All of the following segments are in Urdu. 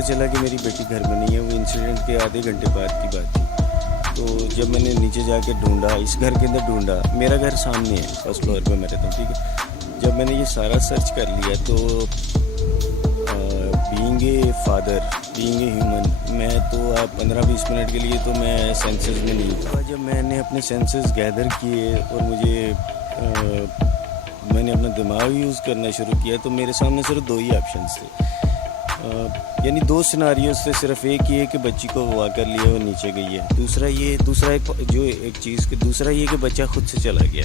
چلا کہ میری بیٹی گھر میں نہیں ہے. وہ انسیڈنٹ کے آدھے گھنٹے بعد کی بات تھی. تو جب میں نے نیچے جا کے ڈھونڈا, اس گھر کے اندر ڈھونڈا, میرا گھر سامنے ہے, فرسٹ فلور پہ میں رہتا ہوں, ٹھیک ہے. جب میں نے یہ سارا سرچ کر لیا تو being a father, being a human, میں تو 15-20 منٹ کے لیے تو میں سینسز میں نہیں تھا. جب میں نے اپنے سینسز گیدر کیے اور میں نے اپنا دماغ یوز کرنا شروع کیا تو میرے سامنے صرف 2 ہی آپشنس تھے. یعنی 2 سیناریوز سے, صرف ایک یہ کہ بچی کو ہوا کر لیا وہ نیچے گئی ہے, دوسرا یہ کہ بچہ خود سے چلا گیا.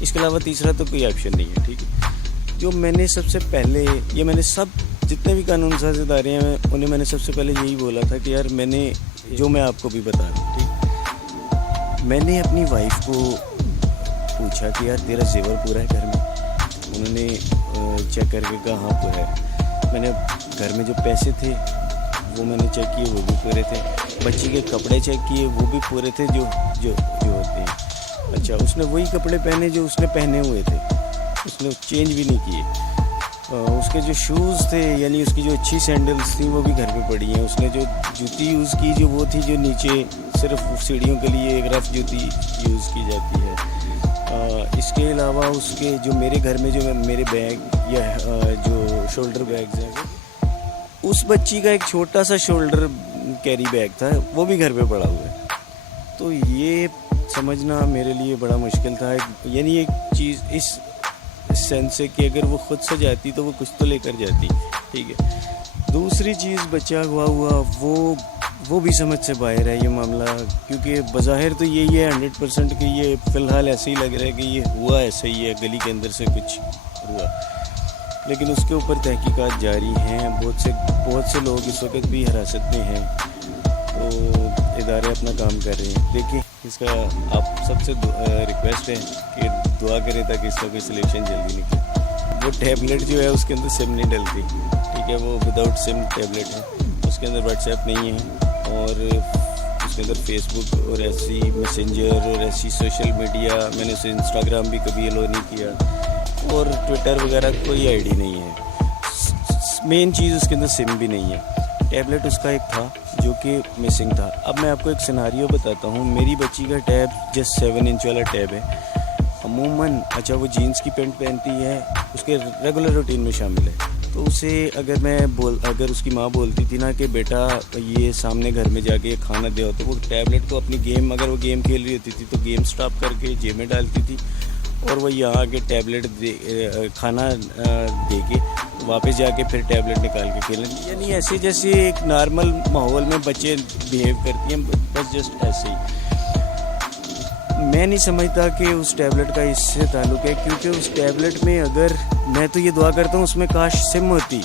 اس کے علاوہ تیسرا تو کوئی آپشن نہیں ہے, ٹھیک ہے. جو میں نے سب سے پہلے, یہ میں نے سب جتنے بھی قانون ساز ادارے ہیں انہیں میں نے سب سے پہلے یہی بولا تھا کہ یار میں آپ کو بھی بتا دوں, ٹھیک. میں نے اپنی وائف کو پوچھا کہ یار تیرا زیور پورا ہے گھر میں؟ انہوں نے چیک کر کے کہا ہاں پورا ہے. میں نے گھر میں جو پیسے تھے وہ میں نے چیک کیے, وہ بھی پورے تھے. بچی کے کپڑے چیک کیے, وہ بھی پورے تھے جو ہوتے ہیں. اچھا, اس نے وہی کپڑے پہنے جو اس نے پہنے ہوئے تھے, اس نے چینج بھی نہیں کیے. اس کے جو شوز تھے, یعنی اس کی جو اچھی سینڈلس تھیں وہ بھی گھر پہ پڑی ہیں. اس نے جو جوتی یوز کی جو وہ تھی جو نیچے صرف سیڑھیوں کے لیے ایک رف جوتی یوز کی جاتی ہے. اس کے علاوہ اس کے جو میرے گھر میں جو میرے بیگ یا جو شولڈر بیگز ہیں, اس بچی کا ایک چھوٹا سا شولڈر کیری بیگ تھا, وہ بھی گھر پہ پڑا ہوا ہے. تو یہ سمجھنا میرے لیے بڑا مشکل تھا. یعنی ایک چیز اس سینس سے کہ اگر وہ خود سے جاتی تو وہ کچھ تو لے کر جاتی, ٹھیک ہے. دوسری چیز, بچہ ہوا وہ بھی سمجھ سے باہر ہے یہ معاملہ, کیونکہ بظاہر تو یہی ہے 100% کہ یہ فی الحال ایسے ہی لگ رہا ہے کہ یہ ہوا ایسے ہی ہے, گلی کے اندر سے کچھ ہوا. لیکن اس کے اوپر تحقیقات جاری ہیں. بہت سے لوگ اس وقت بھی حراست میں ہیں, تو ادارے اپنا کام کر رہے ہیں. دیکھیں, اس کا آپ سب سے ریکویسٹ ہے کہ دعا کریں تاکہ اس کا کوئی سلیوشن جلدی نکلے. وہ ٹیبلٹ جو ہے اس کے اندر سم نہیں ڈلتی, ٹھیک ہے, وہ وداؤٹ سم ٹیبلٹ ہے. اس کے اندر واٹس ایپ نہیں ہے, اور اس کے اندر فیس بک اور ایسی میسنجر اور ایسی سوشل میڈیا, میں نے اسے انسٹاگرام بھی کبھی الو نہیں کیا, اور ٹویٹر وغیرہ کوئی آئی ڈی نہیں ہے. مین چیز اس کے اندر سم بھی نہیں ہے. ٹیبلٹ اس کا ایک تھا جو کہ مسنگ تھا. اب میں آپ کو ایک سیناریو بتاتا ہوں. میری بچی کا ٹیب جسٹ 7 انچ والا ٹیب ہے عموماً. اچھا, وہ جینس کی پینٹ پہنتی ہے, اس کے ریگولر روٹین میں شامل ہے. تو اسے اگر اس کی ماں بولتی تھی نا کہ بیٹا یہ سامنے گھر میں جا کے یہ کھانا دے, تو وہ ٹیبلٹ کو اپنی گیم, اگر وہ گیم کھیل رہی ہوتی تھی تو گیم سٹاپ کر کے جیب میں ڈالتی تھی, اور وہ یہاں آ کے ٹیبلٹ کھانا دے کے واپس جا کے پھر ٹیبلٹ نکال کے کھیلیں. یعنی ایسے جیسے ایک نارمل ماحول میں بچے بیہیو کرتی ہیں, بس جسٹ ایسے ہی. میں نہیں سمجھتا کہ اس ٹیبلٹ کا اس سے تعلق ہے, کیونکہ اس ٹیبلٹ میں, اگر میں تو یہ دعا کرتا ہوں اس میں کاش سم ہوتی,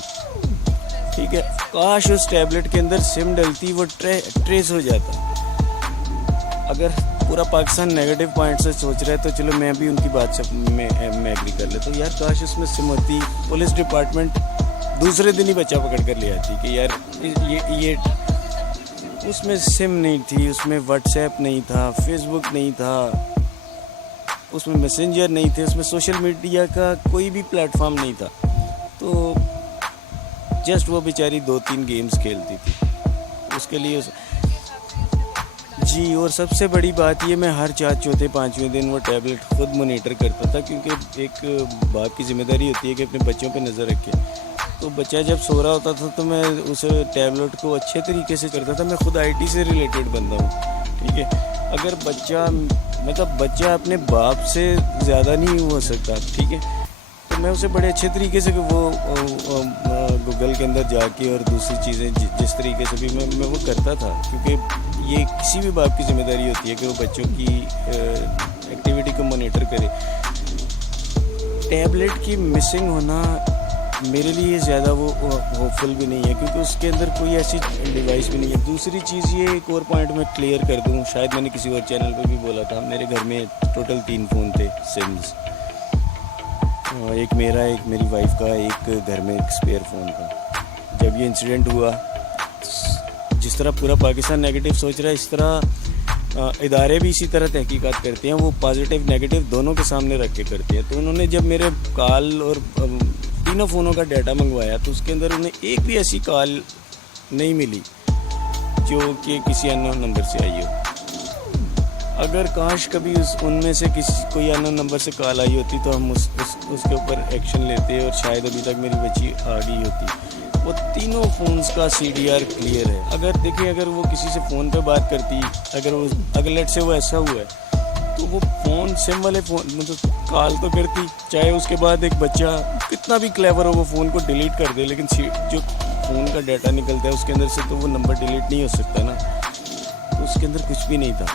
ٹھیک ہے, کاش اس ٹیبلٹ کے اندر سم ڈلتی, وہ ٹریس ہو جاتا. اگر پورا پاکستان نیگیٹو پوائنٹ سے سوچ رہا ہے تو چلو میں بھی ان کی بات سے میں ایگری کر لیتا ہوں. یار کاش اس میں سم ہوتی, پولیس ڈپارٹمنٹ دوسرے دن ہی بچہ پکڑ کر لے آتی کہ یار یہ اس میں سم نہیں تھی, اس میں واٹس ایپ نہیں تھا, فیس بک نہیں تھا, اس میں میسنجر نہیں تھے, اس میں سوشل میڈیا کا کوئی بھی پلیٹ فارم نہیں تھا. تو جسٹ وہ بیچاری 2-3 گیمز کھیلتی تھی اس کے لیے. جی, اور سب سے بڑی بات یہ, میں ہر 4-5ویں دن وہ ٹیبلٹ خود مانیٹر کرتا تھا, کیونکہ ایک باپ کی ذمہ داری ہوتی ہے کہ اپنے بچوں پہ نظر رکھے. تو بچہ جب سو رہا ہوتا تھا تو میں اس ٹیبلٹ کو اچھے طریقے سے کرتا تھا. میں خود آئی ٹی سے ریلیٹڈ بندہ ہوں, ٹھیک ہے. اگر بچہ اپنے باپ سے زیادہ نہیں ہو سکتا, ٹھیک ہے, تو میں اسے بڑے اچھے طریقے سے وہ گوگل کے اندر جا کے اور دوسری چیزیں جس طریقے سے بھی میں وہ کرتا تھا, کیونکہ یہ کسی بھی باپ کی ذمہ داری ہوتی ہے کہ وہ بچوں کی ایکٹیویٹی کو مانیٹر کرے. ٹیبلٹ کی مسنگ ہونا میرے لیے زیادہ وہ ہوپ فل بھی نہیں ہے, کیونکہ اس کے اندر کوئی ایسی ڈیوائس بھی نہیں ہے. دوسری چیز یہ, ایک اور پوائنٹ میں کلیئر کر دوں, شاید میں نے کسی اور چینل پہ بھی بولا تھا, میرے گھر میں ٹوٹل 3 فون تھے سمز. ایک میرا, ایک میری وائف کا, ایک گھر میں ایک اسپیئر فون تھا. جب یہ انسیڈنٹ ہوا, جس طرح پورا پاکستان نیگیٹو سوچ رہا ہے, اس طرح ادارے بھی اسی طرح تحقیقات کرتے ہیں. وہ پازیٹیو نیگیٹو دونوں کے سامنے رکھ کے کرتے ہیں. تو انہوں نے جب میرے کال اور 3 فونوں کا ڈیٹا منگوایا تو اس کے اندر انہیں ایک بھی ایسی کال نہیں ملی جو کہ کسی ان نون نمبر سے آئی ہو. اگر کاش کبھی ان میں سے کوئی ان نون نمبر سے کال آئی ہوتی تو ہم اس کے اوپر ایکشن لیتے اور شاید ابھی تک میری بچی آ گئی ہوتی. وہ تینوں فونز کا CDR کلیئر ہے. اگر دیکھیں اگر وہ کسی سے فون پہ بات کرتی, اگر لیٹ سے وہ ایسا ہوا ہے تو وہ فون سم والے فون مطلب کال تو کرتی, چاہے اس کے بعد ایک بچہ کتنا بھی کلیور ہو وہ فون کو ڈیلیٹ کر دے, لیکن جو فون کا ڈیٹا نکلتا ہے اس کے اندر سے تو وہ نمبر ڈیلیٹ نہیں ہو سکتا نا. تو اس کے اندر کچھ بھی نہیں تھا.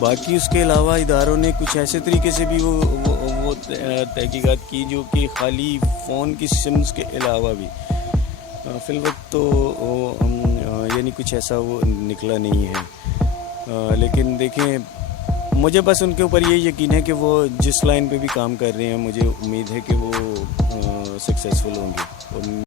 باقی اس کے علاوہ اداروں نے کچھ ایسے طریقے سے بھی وہ تحقیقات کی جو کہ خالی فون کی سمز کے علاوہ بھی فی الوقت تو یعنی کچھ ایسا وہ نکلا نہیں ہے. لیکن دیکھیں مجھے بس ان کے اوپر یہ یقین ہے کہ وہ جس لائن پہ بھی کام کر رہے ہیں مجھے امید ہے کہ وہ سکسیزفل ہوں گے.